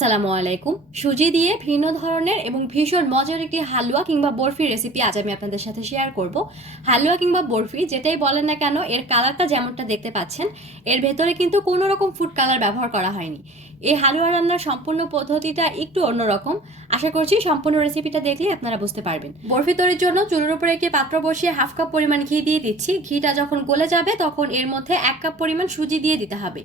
আসসালামু আলাইকুম। সুজি দিয়ে ভিন্ন ধরনের এবং ভীষণ মজার একটি হালুয়া কিংবা বরফির রেসিপি আজ আমি আপনাদের সাথে শেয়ার করব। হালুয়া কিংবা বরফি, যেটাই বলেন না কেন, এর কালারটা যেমনটা দেখতে পাচ্ছেন, এর ভেতরে কিন্তু কোনো রকম ফুড কালার ব্যবহার করা হয়নি। এই হালুয়া রান্নার সম্পূর্ণ পদ্ধতিটা একটু অন্যরকম। আশা করছি সম্পূর্ণ রেসিপিটা দেখলে আপনারা বুঝতে পারবেন। বরফি তৈরির জন্য চুলোর উপরে একটি পাত্র বসিয়ে হাফ কাপ পরিমাণ ঘি দিয়ে দিচ্ছি। ঘিটা যখন গলে যাবে তখন এর মধ্যে এক কাপ পরিমাণ সুজি দিয়ে দিতে হবে।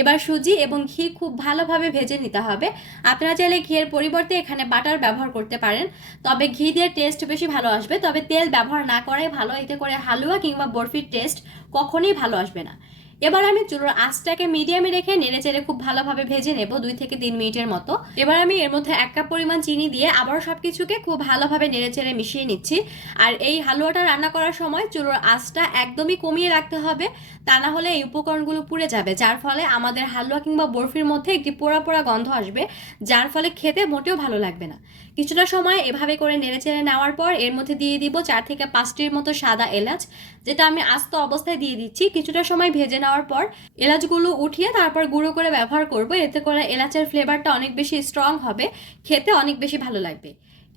এবার সুজি এবং ঘি খুব ভালোভাবে ভেজে নিতে হবে। আপনারা চাইলে ঘিয়ের পরিবর্তে এখানে বাটার ব্যবহার করতে পারেন। তবে ঘি দিয়ে টেস্ট বেশি ভালো আসবে। তবে তেল ব্যবহার না করাই ভালো। এতে করে হালুয়া কিংবা বরফির টেস্ট কখনোই ভালো আসবে না। এবার আমি চুলোর আঁচটাকে মিডিয়ামে রেখে নেড়ে চেড়ে খুব ভালোভাবে ভেজে নেব দুই থেকে তিন মিনিটের মতো। এবার আমি এর মধ্যে এক কাপ পরিমাণ চিনি দিয়ে আবার সব কিছুকে খুব ভালোভাবে নেড়ে চেড়ে মিশিয়ে নিচ্ছি। আর এই হালুয়াটা রান্না করার সময় চুলোর আঁচটা একদমই কমিয়ে রাখতে হবে, তা না হলে এই উপকরণগুলো পুড়ে যাবে, যার ফলে আমাদের হালুয়া কিংবা বরফির মধ্যে একটি পোড়া পোড়া গন্ধ আসবে, যার ফলে খেতে মোটেও ভালো লাগবে না। কিছুটা সময় এভাবে করে নেড়ে চেড়ে নেওয়ার পর এর মধ্যে দিয়ে দিব চার থেকে পাঁচটির মতো সাদা এলাচ, যেটা আমি আস্ত অবস্থায় দিয়ে দিচ্ছি। কিছুটা সময় ভেজে নেওয়ার পর এলাচগুলো উঠিয়ে তারপর গুঁড়ো করে ব্যবহার করব। এতে করে এলাচের ফ্লেভারটা অনেক বেশি স্ট্রং হবে, খেতে অনেক বেশি ভালো লাগবে।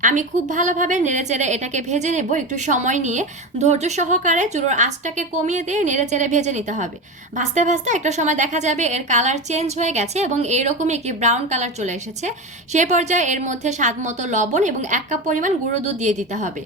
আমি খুব ভালোভাবে নেড়েচেড়ে এটাকে ভেজে নেব একটু সময় নিয়ে। ধৈর্য সহকারে চুলোর আঁচটাকে কমিয়ে দিয়ে নেড়েচেড়ে ভেজে নিতে হবে। ভাজতে ভাজতে একটা সময় দেখা যাবে এর কালার চেঞ্জ হয়ে গেছে এবং এইরকমই একটি ব্রাউন কালার চলে এসেছে। সে পর্যায়ে এর মধ্যে স্বাদ মতো লবণ এবং এক কাপ পরিমাণ গুঁড়ো দুধ দিয়ে দিতে হবে।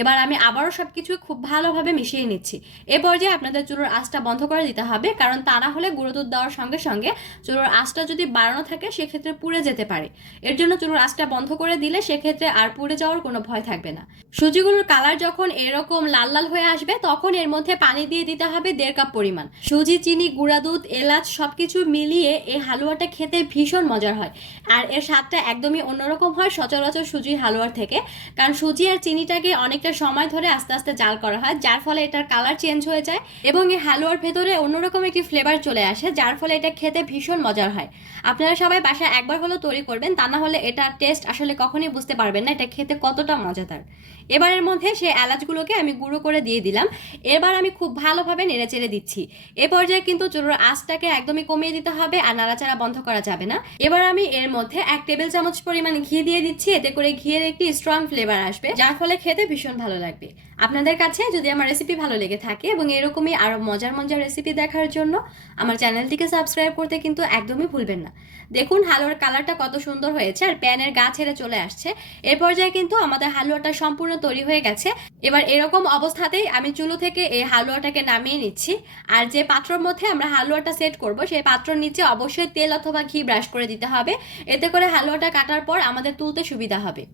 এবার আমি আবারও সব কিছু খুব ভালোভাবে মিশিয়ে নিচ্ছি। এ পর্যায়ে আপনাদের চুলোর আঁচটা বন্ধ করে দিতে হবে কারণ তা না হলে গুঁড়ো দুধ দেওয়ার সঙ্গে সঙ্গে চুলোর আঁচটা যদি বাড়ানো থাকে সেক্ষেত্রে পুড়ে যেতে পারে। এর জন্য চুলোর আঁচটা বন্ধ করে দিলে সেক্ষেত্রে আর পুড়ে যাওয়ার কোনো ভয় থাকবে না। সুজিগুলোর কালার যখন এরকম লাল লাল হয়ে আসবে, তখন এর মধ্যে পানি দিয়ে দিতে হবে দেড় কাপ পরিমাণ। সুজি, চিনি, গুঁড়া দুধ, এলাচ সবকিছু মিলিয়ে এই হালুয়াটা খেতে ভীষণ মজার হয়। আর এর স্বাদটা একদমই অন্যরকম হয় সচরাচর সুজির হালুয়ার থেকে। কারণ সুজি আর চিনিটাকে অনেকটা সময় ধরে আস্তে আস্তে জাল করা হয়, যার ফলে এটার কালার চেঞ্জ হয়ে যায় এবং এই হালুয়ার ভেতরে অন্যরকম একটি ফ্লেভার চলে আসে, যার ফলে এটা খেতে ভীষণ মজার হয়। আপনারা সবাই বাসায় একবার হলেও তৈরি করবেন, তা না হলে এটার টেস্ট আসলে কখনোই বুঝতে পারবেন না, এটা খেতে কতটা মজাদার। এবারের মধ্যে সেই এলাচগুলোকে আমি গুঁড়ো করে দিয়ে দিলাম। এবার আমি খুব ভালোভাবে নেড়ে চেড়ে দিচ্ছি। এ পর্যায়ে কিন্তু চুলোর আঁচটাকে একদমই কমিয়ে দিতে হবে আর নাড়াচাড়া বন্ধ করা যাবে না। এবার আমি এর মধ্যে এক টেবিল চামচ পরিমাণ ঘি দিয়ে দিচ্ছি। এতে করে ঘিয়ের একটি স্ট্রং ফ্লেভার আসবে, যার ফলে খেতে ভীষণ ভালো লাগবে। আপনাদের কাছে যদি আমার রেসিপি ভালো লেগে থাকে এবং এরকমই আরও মজার মজার রেসিপি দেখার জন্য আমার চ্যানেলটিকে সাবস্ক্রাইব করতে কিন্তু একদমই ভুলবেন না। দেখুন হালুয়ার কালারটা কত সুন্দর হয়েছে, আর প্যানের গা ছেড়ে চলে আসছে। এ পর্যায়ে কিন্তু আমাদের হালুয়াটা সম্পূর্ণ তৈরি হয়ে গেছে। এবার এরকম অবস্থাতেই আমি চুলো থেকে এই হালুয়াটাকে নামিয়ে নিচ্ছি। আর যে পাত্রর মধ্যে আমরা হালুয়াটা সেট করব, সেই পাত্রর নিচে অবশ্যই তেল অথবা ঘি ব্রাশ করে দিতে হবে। এতে করে হালুয়াটা কাটার পর আমাদের তুলতে সুবিধা হবে।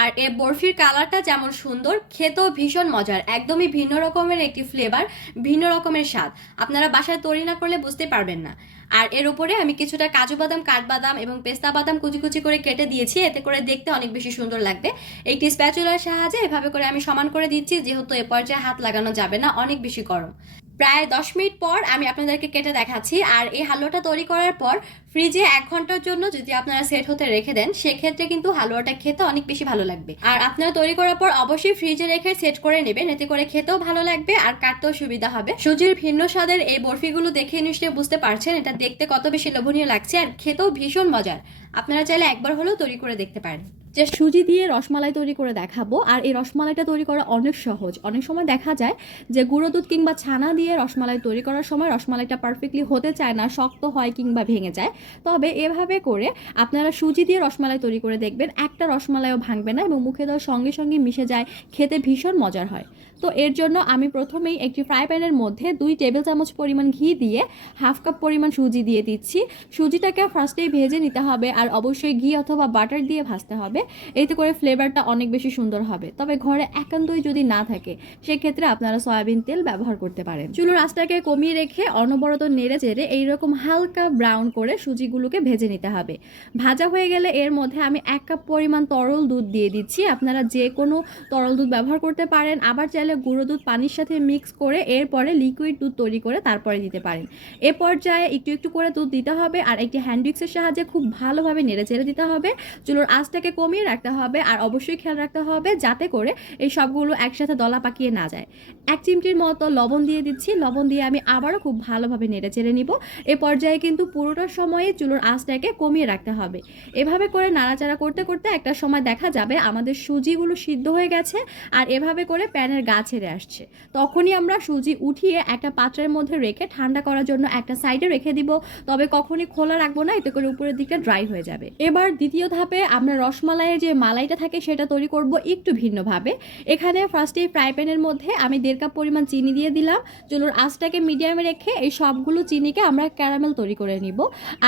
আর এ বরফির কালারটা যেমন সুন্দর, খেতেও ভীষণ মজার, একদমই ভিন্ন রকমের একটি ফ্লেভার ভিন্ন রকমের স্বাদ। আপনারা বাসায় তৈরি না করলে বুঝতে পারবেন না। আর এর উপরে আমি কিছুটা কাজু বাদাম, কাঠবাদাম এবং পেস্তা বাদাম কুচি কুচি করে কেটে দিয়েছি, এতে করে দেখতে অনেক বেশি সুন্দর লাগবে। একটি স্প্যাচুলার সাহায্যে এভাবে করে আমি সমান করে দিচ্ছি, যেহেতু এ পর্যায়ে হাত লাগানো যাবে না, অনেক বেশি গরম। প্রায় দশ মিনিট পর আমি আপনাদেরকে কেটে দেখাচ্ছি। আর এই হালুয়াটা তৈরি করার পর ফ্রিজে এক ঘণ্টার জন্য যদি আপনারা সেট হতে রেখে দেন, সেক্ষেত্রে কিন্তু হালুয়াটা খেতে অনেক বেশি ভালো লাগবে। আর আপনারা তৈরি করার পর অবশ্যই ফ্রিজে রেখে সেট করে নেবেন, এতে করে খেতেও ভালো লাগবে আর কাটতেও সুবিধা হবে। সুজির ভিন্ন স্বাদের এই বরফিগুলো দেখে নিশ্চয়ই বুঝতে পারছেন, এটা দেখতে কত বেশি লোভনীয় লাগছে আর খেতেও ভীষণ মজার। আপনারা চাইলে একবার হলেও তৈরি করে দেখতে পারেন। যে সুজি দিয়ে রসমালাই তৈরি করে দেখাবো, আর এই রসমালাইটা তৈরি করা অনেক সহজ। অনেক সময় দেখা যায় যে গুঁড়ো দুধ কিংবা ছানা দিয়ে রসমালাই তৈরি করার সময় রসমালাইটা পারফেক্টলি হতে চায় না, শক্ত হয় কিংবা ভেঙে যায়। তবে এভাবে করে আপনারা সুজি দিয়ে রসমালাই তৈরি করে দেখবেন, একটা রসমালাইও ভাঙবে না এবং মুখে দেওয়ার সঙ্গে সঙ্গে মিশে যায়, খেতে ভীষণ মজার হয়। তো এর জন্য আমি প্রথমেই একটি ফ্রাই প্যানের মধ্যে দুই টেবিল চামচ পরিমাণ ঘি দিয়ে হাফ কাপ পরিমাণ সুজি দিয়ে দিচ্ছি। সুজিটাকে ফার্স্টেই ভেজে নিতে হবে আর অবশ্যই ঘি অথবা বাটার দিয়ে ভাজতে হবে। এতে করে ফ্লেভারটা অনেক বেশি সুন্দর হবে। তবে ঘরে একান্তই যদি না থাকে, সেক্ষেত্রে আপনারা সয়াবিন তেল ব্যবহার করতে পারেন। চুলোর আঁচটাকে কমিয়ে রেখে অনবরত নেড়ে চেড়ে এইরকম হালকা ব্রাউন করে সুজিগুলোকে ভেজে নিতে হবে। ভাজা হয়ে গেলে এর মধ্যে আমি এক কাপ পরিমাণ তরল দুধ দিয়ে দিচ্ছি। আপনারা যে কোনো তরল দুধ ব্যবহার করতে পারেন। আবার চাইলে চাইলে গুঁড়ো দুধ, পানির সাথে মিক্স করে এরপরে লিকুইড দুধ তৈরি করে তারপরে দিতে পারেন। এ পর্যায়ে একটু একটু করে দুধ দিতে হবে আর একটি হ্যান্ড উইক্সের সাহায্যে খুব ভালোভাবে নেড়ে চেড়ে দিতে হবে। চুলোর আঁচটাকে কমিয়ে রাখতে হবে আর অবশ্যই খেয়াল রাখতে হবে যাতে করে এই সবগুলো একসাথে দলা পাকিয়ে না যায়। এক চিমটির মতো লবণ দিয়ে দিচ্ছি। লবণ দিয়ে আমি আবারও খুব ভালোভাবে নেড়ে চেড়ে নিব। এ পর্যায়ে কিন্তু পুরোটার সময়ে চুলোর আঁচটাকে কমিয়ে রাখতে হবে। এভাবে করে নাড়াচাড়া করতে করতে একটা সময় দেখা যাবে আমাদের সুজিগুলো সিদ্ধ হয়ে গেছে। আর এভাবে করে প্যানের গা ছেড়ে আসছে। তখনই আমরা সুজি উঠিয়ে একটা পাত্রের মধ্যে রেখে ঠান্ডা করার জন্য একটা সাইডে রেখে দিব। তবে কখনই খোলা রাখব না, এতে করে উপরের দিকটা ড্রাই হয়ে যাবে। এবার দ্বিতীয় ধাপে আমরা রসমালাইয়ের যে মালাইটা থাকে সেটা তৈরি করব একটু ভিন্নভাবে। এখানে ফার্স্টে ফ্রাই প্যানের মধ্যে আমি দেড় কাপ পরিমাণ চিনি দিয়ে দিলাম। চুলোর আঁচটাকে মিডিয়ামে রেখে এই সবগুলো চিনিকে আমরা ক্যারামেল তৈরি করে নিব।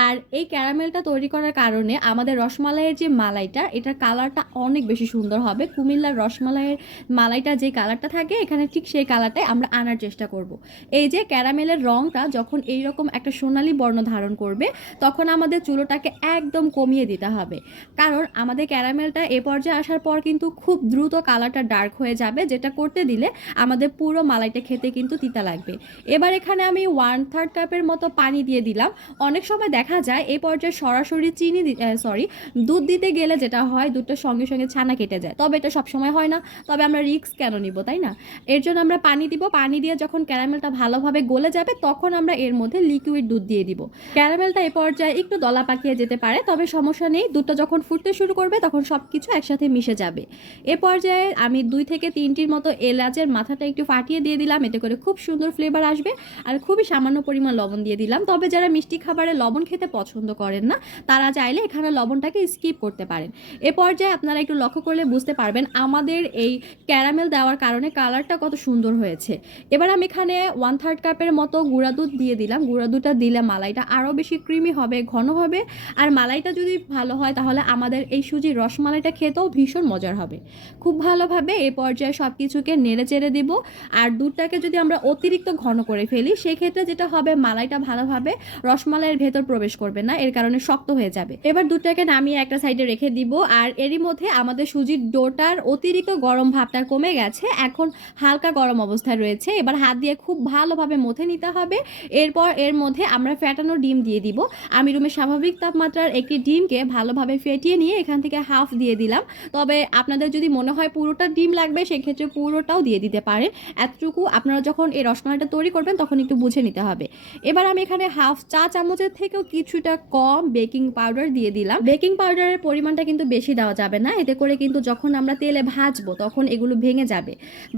আর এই ক্যারামেলটা তৈরি করার কারণে আমাদের রসমালাইয়ের যে মালাইটা, এটার কালারটা অনেক বেশি সুন্দর হবে। কুমিল্লার রসমালাইয়ের মালাইটা যে কালারটা থাকে এখানে ঠিক সেই কালারটাই আমরা আনার চেষ্টা করব। এই যে ক্যারামেলের রঙটা যখন এই রকম একটা সোনালি বর্ণ ধারণ করবে, তখন আমাদের চুলোটাকে একদম কমিয়ে দিতে হবে। কারণ আমাদের ক্যারামেলটা এ পর্যায়ে আসার পর কিন্তু খুব দ্রুত কালারটা ডার্ক হয়ে যাবে, যেটা করতে দিলে আমাদের পুরো মালাইটা খেতে কিন্তু তিতা লাগবে। এবার এখানে আমি ওয়ান থার্ড কাপের মতো পানি দিয়ে দিলাম। অনেক সময় দেখা যায় এই পর্যায়ে সরাসরি চিনি সরি দুধ দিতে গেলে যেটা হয় দুধটার সঙ্গে সঙ্গে ছানা কেটে যায়। তবে এটা সবসময় হয় না। তবে আমরা রিক্স কেন নিব, তাই না? এর জন্য আমরা পানি দিব। পানি দিয়ে যখন ক্যারামেলটা ভালোভাবে গলে যাবে, তখন আমরা এর মধ্যে লিকুইড দুধ দিয়ে দিব। ক্যারামেলটা এ পর্যায়ে একটু দলা পাকিয়ে যেতে পারে, তবে সমস্যা নেই। দুধটা যখন ফুটতে শুরু করবে, তখন সব কিছু একসাথে মিশে যাবে। এ পর্যায়ে আমি দুই থেকে তিনটির মতো এলাচের মাথাটা একটু ফাটিয়ে দিয়ে দিলাম। এতে করে খুব সুন্দর ফ্লেভার আসবে আর খুবই সামান্য পরিমাণ লবণ দিয়ে দিলাম। তবে যারা মিষ্টি খাবারে লবণ খেতে পছন্দ করেন না, তারা চাইলে এখানে লবণটাকে স্কিপ করতে পারেন। এ পর্যায়ে আপনারা একটু লক্ষ্য করলে বুঝতে পারবেন, আমাদের এই ক্যারামেল দেওয়ার কারণে কালারটা কত সুন্দর হয়েছে। এবার আমি এখানে ওয়ান থার্ড কাপের মতো গুঁড়া দুধ দিয়ে দিলাম। গুঁড়া দুধটা দিলে মালাইটা আরও বেশি ক্রিমি হবে, ঘন হবে। আর মালাইটা যদি ভালো হয়, তাহলে আমাদের এই সুজির রসমালাইটা খেতেও ভীষণ মজার হবে। খুব ভালোভাবে এই পর্যায়ে সব কিছুকে নেড়ে চেড়ে দিব। আর দুধটাকে যদি আমরা অতিরিক্ত ঘন করে ফেলি, সেক্ষেত্রে যেটা হবে, মালাইটা ভালোভাবে রসমালাইয়ের ভেতর প্রবেশ করবে না, এর কারণে শক্ত হয়ে যাবে। এবার দুধটাকে নামিয়ে একটা সাইডে রেখে দিব। আর এরই মধ্যে আমাদের সুজির ডোটার অতিরিক্ত গরম ভাবটা কমে গেছে। এখন হালকা গরম অবস্থায় রয়েছে। এবার হাত দিয়ে খুব ভালোভাবে মথে নিতে হবে। এরপর এর মধ্যে আমরা ফ্যাটানো ডিম দিয়ে দিব। আমি রুমে স্বাভাবিক তাপমাত্রার একটি ডিমকে ভালোভাবে ফেটিয়ে নিয়ে এখান থেকে হাফ দিয়ে দিলাম। তবে আপনাদের যদি মনে হয় পুরোটা ডিম লাগবে, সেক্ষেত্রে পুরোটাও দিয়ে দিতে পারেন। এতটুকু আপনারা যখন এই রসমালাইটা তৈরি করবেন, তখন একটু বুঝে নিতে হবে। এবার আমি এখানে হাফ চা চামচের থেকেও কিছুটা কম বেকিং পাউডার দিয়ে দিলাম। বেকিং পাউডারের পরিমাণটা কিন্তু বেশি দেওয়া যাবে না। এতে করে কিন্তু যখন আমরা তেলে ভাজবো, তখন এগুলো ভেঙে যাবে।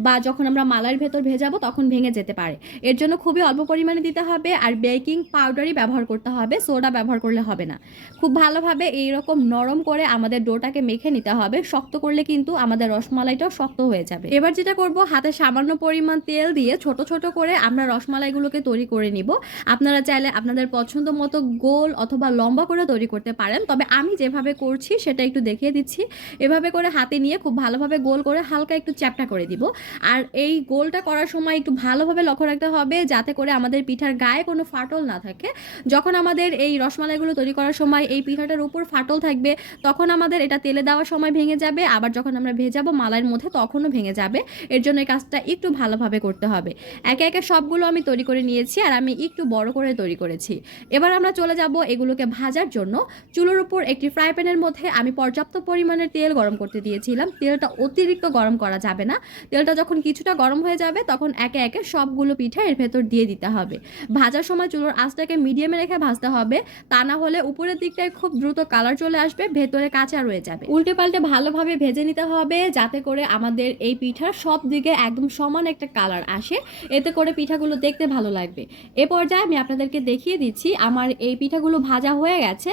বা যখন আমরা মালাইয়ের ভেতর ভেজাবো, তখন ভেঙে যেতে পারে। এর জন্য খুবই অল্প পরিমাণে দিতে হবে আর বেকিং পাউডারই ব্যবহার করতে হবে, সোডা ব্যবহার করলে হবে না। খুব ভালোভাবে এইরকম নরম করে আমাদের ডোটাকে মেখে নিতে হবে, শক্ত করলে কিন্তু আমাদের রসমালাইটাও শক্ত হয়ে যাবে। এবার যেটা করব, হাতে সামান্য পরিমাণ তেল দিয়ে ছোট ছোট করে আমরা রসমালাইগুলোকে তৈরি করে নিব। আপনারা চাইলে আপনাদের পছন্দ মতো গোল অথবা লম্বা করে তৈরি করতে পারেন, তবে আমি যেভাবে করছি সেটা একটু দেখিয়ে দিচ্ছি। এভাবে করে হাতে নিয়ে খুব ভালোভাবে গোল করে হালকা একটু চ্যাপটা করে দিব। আর এই গোলটা করার সময় একটু ভালোভাবে লক্ষ্য রাখতে হবে যাতে করে আমাদের পিঠার গায়ে কোনো ফাটল না থাকে। যখন আমাদের এই রসমালাইগুলো তৈরি করার সময় এই পিঠাটার উপর ফাটল থাকবে, তখন আমাদের এটা তেলে দেওয়ার সময় ভেঙে যাবে, আবার যখন আমরা ভেজাবো মালাইয়ের মধ্যে তখনও ভেঙে যাবে। এর জন্য এই কাজটা একটু ভালোভাবে করতে হবে। একে একে সবগুলো আমি তৈরি করে নিয়েছি আর আমি একটু বড় করে তৈরি করেছি। এবার আমরা চলে যাব এগুলোকে ভাজার জন্য। চুলোর উপর একটি ফ্রাই প্যানের মধ্যে আমি পর্যাপ্ত পরিমাণের তেল গরম করতে দিয়েছিলাম। তেলটা অতিরিক্ত গরম করা যাবে না। তেলটা যখন কিছুটা গরম হয়ে যাবে, তখন একে একে সবগুলো পিঠা এর ভেতর দিয়ে দিতে হবে। ভাজার সময় চুলোর আঁচটাকে মিডিয়ামে রেখে ভাজতে হবে, তা না হলে উপরের দিকটায় খুব দ্রুত কালার চলে আসবে, ভেতরে কাঁচা রয়ে যাবে। উল্টে পাল্টে ভালোভাবে ভেজে নিতে হবে, যাতে করে আমাদের এই পিঠার সব দিকে একদম সমান একটা কালার আসে। এতে করে পিঠাগুলো দেখতে ভালো লাগবে। এ পর্যায়ে আমি আপনাদেরকে দেখিয়ে দিচ্ছি, আমার এই পিঠাগুলো ভাজা হয়ে গেছে,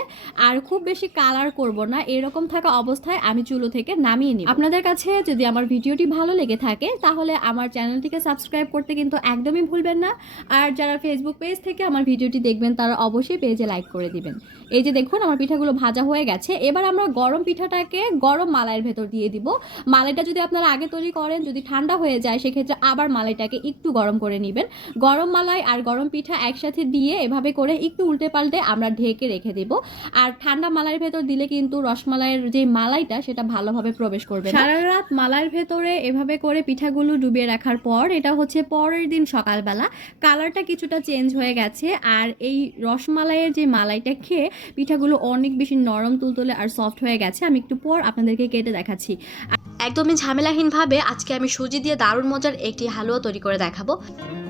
আর খুব বেশি কালার করব না, এরকম থাকা অবস্থায় আমি চুলো থেকে নামিয়ে নিই আপনাদের কাছে যদি আমার ভিডিওটি ভালো লেগে থাকে তাহলে আমার চ্যানেলটিকে সাবস্ক্রাইব করতে কিন্তু একদমই ভুলবেন না। আর যারা ফেসবুক পেজ থেকে আমার ভিডিওটি দেখবেন, তারা অবশ্যই পেজে লাইক করে দিবেন। এই যে দেখুন, আমার পিঠাগুলো ভাজা হয়ে গেছে। এবার আমরা গরম পিঠাটাকে গরম মালাইয়ের ভেতর দিয়ে দিব। মালাইটা যদি আপনারা আগে তৈরি করেন, যদি ঠান্ডা হয়ে যায়, সেক্ষেত্রে আবার মালাইটাকে একটু গরম করে নেবেন। গরম মালাই আর গরম পিঠা একসাথে দিয়ে এভাবে করে একটু উল্টে পাল্টে আমরা ঢেকে রেখে দেব। আর ঠান্ডা মালাইয়ের ভেতর দিলে কিন্তু রসমালাইয়ের যে মালাইটা, সেটা ভালোভাবে প্রবেশ করবে। সারা রাত মালাইয়ের ভেতরে এভাবে করে পিঠা পিঠাগুলো ডুবিয়ে রাখার পর এটা হচ্ছে পরের দিন সকালবেলা। কালারটা কিছুটা চেঞ্জ হয়ে গেছে আর এই রসমালাইয়ের যে মালাইটা খেয়ে পিঠাগুলো অনেক বেশি নরম, তুলতুলে আর সফট হয়ে গেছে। আমি একটু পর আপনাদেরকে কেটে দেখাচ্ছি। একদমই ঝামেলাহীনভাবে আজকে আমি সুজি দিয়ে দারুণ মজার একটি হালুয়া তৈরি করে দেখাবো।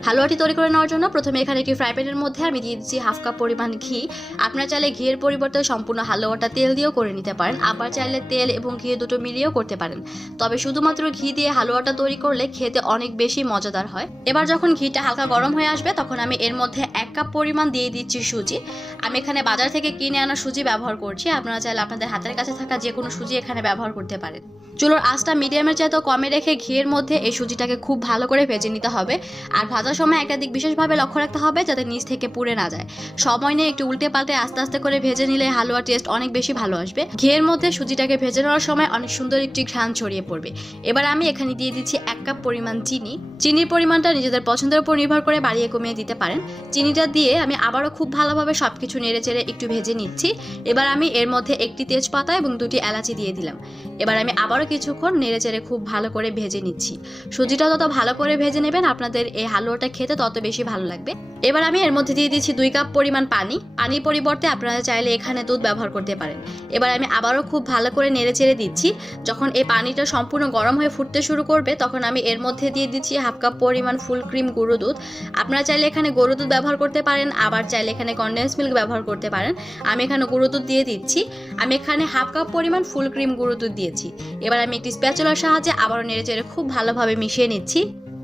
হালুয়াটি তৈরি করে নেওয়ার জন্য প্রথমে এখানে একটি ফ্রাই প্যানের মধ্যে আমি দিয়ে দিচ্ছি হাফ কাপ পরিমাণ ঘি। আপনারা চাইলে ঘিয়ের পরিবর্তে সম্পূর্ণ হালুয়াটা তেল দিয়েও করে নিতে পারেন। আবার চাইলে তেল এবং ঘি দুটো মিলিয়েও করতে পারেন। তবে শুধুমাত্র ঘি দিয়ে হালুয়াটা তৈরি করলে খেতে অনেক বেশি মজাদার হয়। এবার যখন ঘিটা হালকা গরম হয়ে আসবে, তখন আমি এর মধ্যে এক কাপ পরিমাণ দিয়ে দিচ্ছি সুজি। আমি এখানে বাজার থেকে কিনে আনা সুজি ব্যবহার করছি। আপনারা চাইলে আপনাদের হাতের কাছে থাকা যে কোনো সুজি এখানে ব্যবহার করতে পারেন। চুলোর আঁচটা মিডিয়ামের চাইতেও কমে রেখে ঘিয়ের মধ্যে এই সুজিটাকে খুব ভালো করে ভেজে নিতে হবে। আর ভাজার সময় একটা দিক বিশেষভাবে লক্ষ্য রাখতে হবে যাতে নিচ থেকে পুড়ে না যায়। সময় নিয়ে একটু উল্টে পাল্টে আস্তে আস্তে করে ভেজে নিলে হালুয়ার টেস্ট অনেক বেশি ভালো আসবে। ঘিয়ের মধ্যে সুজিটাকে ভেজে নেওয়ার সময় অনেক সুন্দর একটি ঘ্রাণ ছড়িয়ে পড়বে। এবার আমি এখানে দিয়ে দিচ্ছি এক কাপ পরিমাণ চিনি। চিনির পরিমাণটা নিজেদের পছন্দের উপর নির্ভর করে বাড়িয়ে কমিয়ে দিতে পারেন। চিনিটা দিয়ে আমি আবারও খুব ভালোভাবে সব কিছু নেড়ে চেড়ে একটু ভেজে নিচ্ছি। এবার আমি এর মধ্যে একটি তেজপাতা এবং দুটি এলাচি দিয়ে দিলাম। এবার আমি আবারও কিছুক্ষণ নেড়ে চেড়ে খুব ভালো করে ভেজে নিচ্ছি। সুজিটা তত ভালো করে ভেজে নেবেন, আপনাদের এই হালুয়াটা খেতে তত বেশি ভালো লাগবে। এবার আমি এর মধ্যে দিয়ে দিচ্ছি দুই কাপ পরিমাণ পানি। পানির পরিবর্তে আপনারা চাইলে এখানে দুধ ব্যবহার করতে পারেন। এবার আমি আবারও খুব ভালো করে নেড়ে চেড়ে দিচ্ছি। যখন এই পানিটা সম্পূর্ণ গরম হয়ে ফুটতে শুরু করবে, তখন আমি এর মধ্যে দিয়ে দিচ্ছি হাফ কাপ পরিমাণ ফুল ক্রিম গুঁড়ো দুধ। আপনারা চাইলে এখানে গরু দুধ ব্যবহার করতে পারেন, আবার চাইলে এখানে কনডেন্স মিল্ক ব্যবহার করতে পারেন। আমি এখানে গুঁড়ো দুধ দিয়ে দিচ্ছি। আমি এখানে হাফ কাপ পরিমাণ ফুল ক্রিম গুঁড়ো দুধ দিয়েছি। এবার আমি একটি স্প্যাচুলার সাহায্যে আবারও নেড়ে চেড়ে খুব ভালোভাবে মিশিয়ে নিচ্ছি।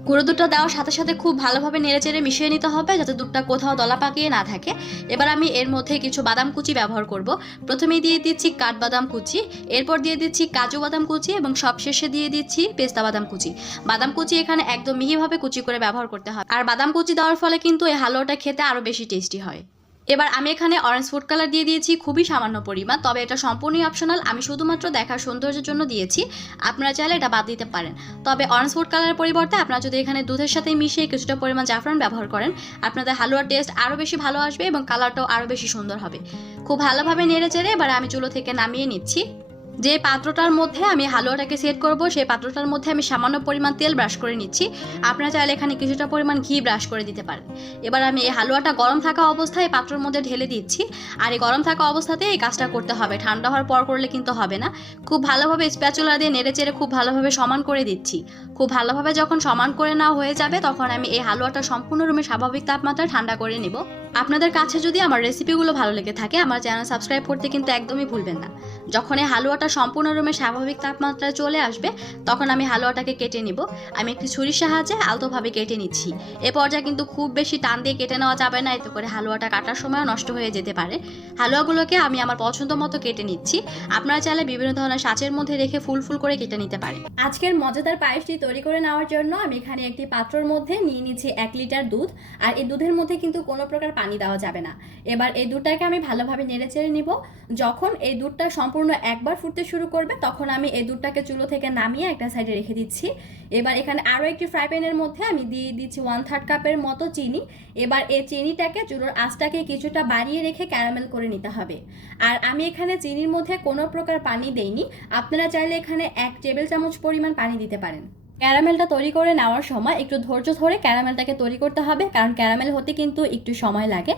গুঁড়ো দুধটা দেওয়ার সাথে সাথে খুব ভালোভাবে নেড়ে চেড়ে মিশিয়ে নিতে হবে যাতে দুধটা কোথাও দলা পাকিয়ে না থাকে। এবার আমি এর মধ্যে কিছু বাদাম কুচি ব্যবহার করব। প্রথমে দিয়ে দিচ্ছি কাঠবাদাম কুচি, এরপর দিয়ে দিচ্ছি কাজু বাদাম কুচি এবং সবশেষে দিয়ে দিচ্ছি পেস্তা বাদাম কুচি। বাদাম কুচি এখানে একদম মিহিভাবে কুচি করে ব্যবহার করতে হয়। আর বাদাম কুচি দেওয়ার ফলে কিন্তু এই হালুয়াটা খেতে আরও বেশি টেস্টি হয়। এবার আমি এখানে অরেঞ্জ ফুড কালার দিয়ে দিয়েছি, খুবই সামান্য পরিমাণ, তবে এটা সম্পূর্ণই অপশনাল আমি শুধুমাত্র দেখার সৌন্দর্যের জন্য দিয়েছি, আপনারা চাইলে এটা বাদ দিতে পারেন। তবে অরেঞ্জ ফুড কালারের পরিবর্তে আপনারা যদি এখানে দুধের সাথে মিশিয়ে কিছুটা পরিমাণ জাফরান ব্যবহার করেন, আপনাদের হালুয়ার টেস্ট আরও বেশি ভালো আসবে এবং কালারটাও আরও বেশি সুন্দর হবে। খুব ভালোভাবে নেড়ে চেড়ে এবার আমি চুলো থেকে নামিয়ে নিচ্ছি। যে পাত্রটার মধ্যে আমি হালুয়াটাকে সেট করব, সেই পাত্রটার মধ্যে আমি সামান্য পরিমাণ তেল ব্রাশ করে নিচ্ছি। আপনারা চাইলে এখানে কিছুটা পরিমাণ ঘি ব্রাশ করে দিতে পারেন। এবার আমি এই হালুয়াটা গরম থাকা অবস্থায় এই পাত্রের মধ্যে ঢেলে দিচ্ছি। আর এই গরম থাকা অবস্থাতে এই কাজটা করতে হবে। ঠান্ডা হওয়ার পর করলে কিন্তু হবে না। খুব ভালোভাবে স্প্যাচুলা দিয়ে নেড়ে চেড়ে খুব ভালোভাবে সমান করে দিচ্ছি। খুব ভালোভাবে যখন সমান করে নেওয়া হয়ে যাবে, তখন আমি এই হালুয়াটা সম্পূর্ণরূপে স্বাভাবিক তাপমাত্রায় ঠান্ডা করে নেব। আপনাদের কাছে যদি আমার রেসিপিগুলো ভালো লেগে থাকে, আমার চ্যানেল সাবস্ক্রাইব করতে কিন্তু একদমই ভুলবেন না। যখন এই হালুয়াটা সম্পূর্ণরূপে স্বাভাবিক তাপমাত্রায় চলে আসবে, তখন আমি হালুয়াটাকে কেটে নিব। আমি একটি ছুরির সাহায্যে আলতোভাবে কেটে নিচ্ছি। এ পর্যায়ে কিন্তু খুব বেশি টান দিয়ে কেটে নেওয়া যাবে না, এতে করে হালুয়াটা কাটার সময়ও নষ্ট হয়ে যেতে পারে। হালুয়াগুলোকে আমি আমার পছন্দ মতো কেটে নিচ্ছি। আপনারা চাইলে বিভিন্ন ধরনের সাঁচের মধ্যে রেখে ফুল ফুল করে কেটে নিতে পারে আজকের মজাদার পায়েসটি তৈরি করে নেওয়ার জন্য আমি এখানে একটি পাত্রর মধ্যে নিয়ে নিচ্ছি এক লিটার দুধ। আর এই দুধের মধ্যে কিন্তু কোনো প্রকার পানি দেওয়া যাবে না। এবার এই দুধটাকে আমি ভালোভাবে নেড়ে চেড়ে নিব। যখন এই দুধটা সম্পূর্ণ একবার ফুটতে শুরু করবে, তখন আমি এই দুধটাকে চুলো থেকে নামিয়ে একটা সাইডে রেখে দিচ্ছি। এবার এখানে আরও একটি ফ্রাই প্যানের মধ্যে আমি দিয়ে দিচ্ছি ওয়ান থার্ড কাপের মতো চিনি। এবার এই চিনিটাকে চুলোর আঁচটাকে কিছুটা বাড়িয়ে রেখে ক্যারামেল করে নিতে হবে। আর আমি এখানে চিনির মধ্যে কোনো প্রকার পানি দেইনি। আপনারা চাইলে এখানে এক টেবিল চামচ পরিমাণ পানি দিতে পারেন। ক্যারামেলটা তৈরি করে নেওয়ার সময় একটু ধৈর্য ধরে ক্যারামেলটাকে তৈরি করতে হবে, কারণ ক্যারামেল হতে কিন্তু একটু সময় লাগে।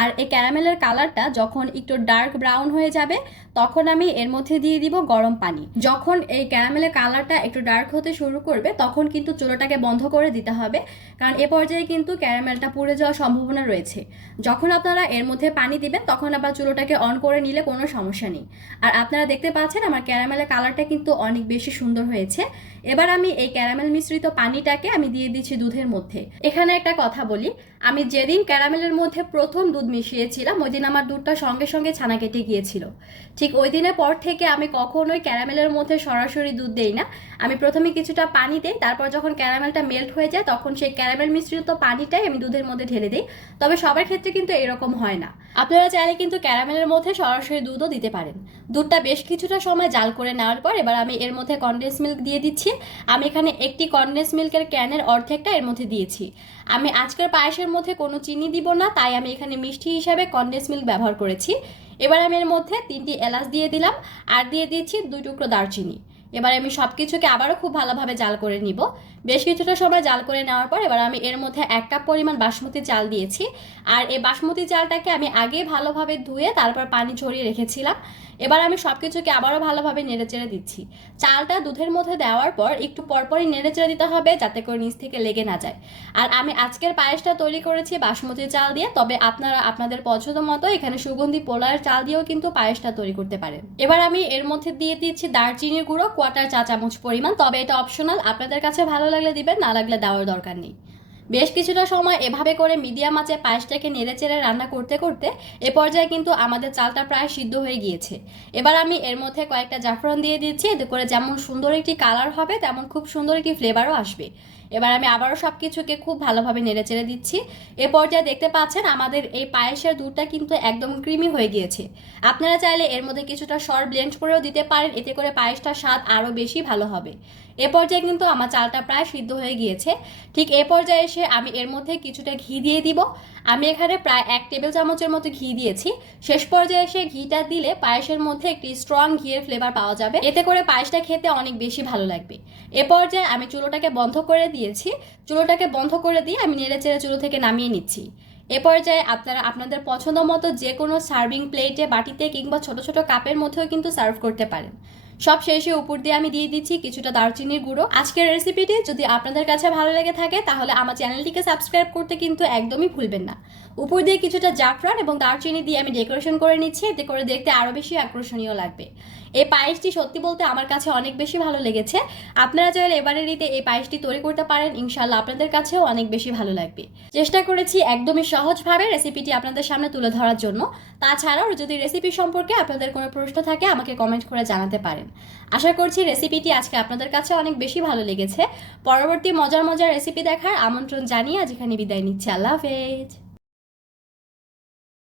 আর এই ক্যারামেলের কালারটা যখন একটু ডার্ক ব্রাউন হয়ে যাবে, তখন আমি এর মধ্যে দিয়ে দিব গরম পানি। যখন এই ক্যারামেলের কালারটা একটু ডার্ক হতে শুরু করবে, তখন কিন্তু চুলোটাকে বন্ধ করে দিতে হবে, কারণ এ পর্যায়ে কিন্তু ক্যারামেলটা পুড়ে যাওয়ার সম্ভাবনা রয়েছে। যখন আপনারা এর মধ্যে পানি দিবেন, তখন আবার চুলোটাকে অন করে নিলে কোনো সমস্যা নেই। আর আপনারা দেখতে পাচ্ছেন, আমার ক্যারামেলের কালারটা কিন্তু অনেক বেশি সুন্দর হয়েছে। এবার আমি এই ক্যারামেল মিশ্রিত পানিটাকে আমি দিয়ে দিচ্ছি দুধের মধ্যে। এখানে একটা কথা বলি আমি যেদিন ক্যারামেলের মধ্যে প্রথম দুধ মিশিয়েছিলাম, ওই দিন আমার দুধটা সঙ্গে সঙ্গে ছানা কেটে গিয়েছিল। ঠিক ওই দিনের পর থেকে আমি কখনোই ক্যারামেলের মধ্যে সরাসরি দুধ দেই না। আমি প্রথমে কিছুটা পানি দিই, তারপর যখন ক্যারামেলটা মেল্ট হয়ে যায়, তখন সেই ক্যারামেল মিশ্রিত পানিটাই আমি দুধের মধ্যে ঢেলে দিই। তবে সবার ক্ষেত্রে কিন্তু এরকম হয় না। আপনারা চাইলে কিন্তু ক্যারামেলের মধ্যে সরাসরি দুধও দিতে পারেন। দুধটা বেশ কিছুটা সময় জাল করে নেওয়ার পর এবার আমি এর মধ্যে কনডেন্স মিল্ক দিয়ে দিচ্ছি। আমি এখানে একটি কনডেন্স মিল্কের ক্যানের অর্ধেকটা এর মধ্যে দিয়েছি। আমি আজকের পায়েসের মধ্যে কোনো চিনি দিব না, তাই আমি এখানে মিষ্টি হিসাবে কনডেন্স মিল্ক ব্যবহার করেছি। এবার আমি এর মধ্যে তিনটি এলাচ দিয়ে দিলাম আর দিয়ে দিয়েছি দুই টুকরো দারচিনি। এবার আমি সব কিছুকে আবারও খুব ভালোভাবে জাল করে নিব। বেশ কিছুটা সময় জাল করে নেওয়ার পর এবার আমি এর মধ্যে এক কাপ পরিমাণ বাসমতি চাল দিয়েছি। আর এই বাসমতি চালটাকে আমি আগে ভালোভাবে ধুয়ে তারপর পানি ঝরিয়ে রেখেছিলাম। এবার আমি সব কিছুকে আবারও ভালোভাবে নেড়েচেড়ে দিচ্ছি। চালটা দুধের মধ্যে দেওয়ার পর একটু পরপরই নেড়েচেড়ে দিতে হবে যাতে করে নিচ থেকে লেগে না যায়। আর আমি আজকের পায়েসটা তৈরি করেছি বাসমতি চাল দিয়ে, তবে আপনারা আপনাদের পছন্দ মতো এখানে সুগন্ধি পোলার চাল দিয়েও কিন্তু পায়েসটা তৈরি করতে পারেন। এবার আমি এর মধ্যে দিয়ে দিচ্ছি দারচিনির গুঁড়ো কোয়াটার চা চামচ পরিমাণ, তবে এটা অপশনাল আপনাদের কাছে ভালো লাগলে দিবেন না লাগলে দেওয়ার দরকার নেই। বেশ কিছুটা সময় এভাবে করে মিডিয়াম আঁচে পায়েসটাকে নেড়ে চেড়ে রান্না করতে করতে এ পর্যায়ে কিন্তু আমাদের চালটা প্রায় সিদ্ধ হয়ে গিয়েছে। এবার আমি এর মধ্যে কয়েকটা জাফরন দিয়ে দিচ্ছি, এতে করে যেমন সুন্দর একটি কালার হবে, তেমন খুব সুন্দর একটি ফ্লেভারও আসবে। এবার আমি আবারও সব কিছুকে খুব ভালোভাবে নেড়ে চেড়ে দিচ্ছি। এ পর্যায়ে দেখতে পাচ্ছেন আমাদের এই পায়েসের দুধটা কিন্তু একদম ক্রিমি হয়ে গিয়েছে। আপনারা চাইলে এর মধ্যে কিছুটা সর ব্লেন্ড করেও দিতে পারেন, এতে করে পায়েসটার স্বাদ আরও বেশি ভালো হবে। এ পর্যায়ে কিন্তু আমার চালটা প্রায় সিদ্ধ হয়ে গিয়েছে। ঠিক এ পর্যায়ে এসে আমি এর মধ্যে কিছুটা ঘি দিয়ে দিব। আমি এখানে প্রায় এক টেবিল চামচের মতো ঘি দিয়েছি। শেষ পর্যায়ে এসে ঘিটা দিলে পায়েসের মধ্যে একটি স্ট্রং ঘিয়ের ফ্লেভার পাওয়া যাবে। এতে করে পায়েসটা খেতে অনেক বেশি ভালো লাগবে। এ পর্যায়ে আমি চুলোটাকে বন্ধ করে দিয়েছি। চুলোটাকে বন্ধ করে দিয়ে আমি নেড়ে চেড়ে চুলো থেকে নামিয়ে নিচ্ছি। এ পর্যায়ে আপনারা, আপনাদের পছন্দ মতো যে কোনো সার্ভিং প্লেটে বাটিতে কিংবা ছোট ছোট কাপের মধ্যেও কিন্তু সার্ভ করতে পারেন। সব শেষে উপর দিয়ে আমি দিয়ে দিচ্ছি কিছুটা দারচিনির গুঁড়ো। আজকের রেসিপিটি যদি আপনাদের কাছে ভালো লেগে থাকে, তাহলে আমার চ্যানেলটিকে সাবস্ক্রাইব করতে কিন্তু একদমই ভুলবেন না। উপর দিয়ে কিছুটা জাফরান এবং দারচিনি দিয়ে আমি ডেকোরেশন করে নিচ্ছি। এতে করে দেখতে আরও বেশি আকর্ষণীয় লাগবে। এই পায়েসটি সত্যি বলতে আমার কাছে অনেক বেশি ভালো লেগেছে। আপনারা চাইলে এবারের ঈদে এই পায়েসটি তৈরি করতে পারেন। ইনশাল্লাহ আপনাদের কাছেও অনেক বেশি ভালো লাগবে। চেষ্টা করেছি একদমই সহজভাবে রেসিপিটি আপনাদের সামনে তুলে ধরার জন্য। তাছাড়াও যদি রেসিপি সম্পর্কে আপনাদের কোনো প্রশ্ন থাকে, আমাকে কমেন্ট করে জানাতে পারেন। আশা করছি রেসিপিটি আজকে আপনাদের কাছে অনেক বেশি ভালো লেগেছে। পরবর্তী মজার মজার রেসিপি দেখার আমন্ত্রণ জানিয়ে আজ এখানে বিদায় নিচ্ছি। আল্লাহ হাফেজ।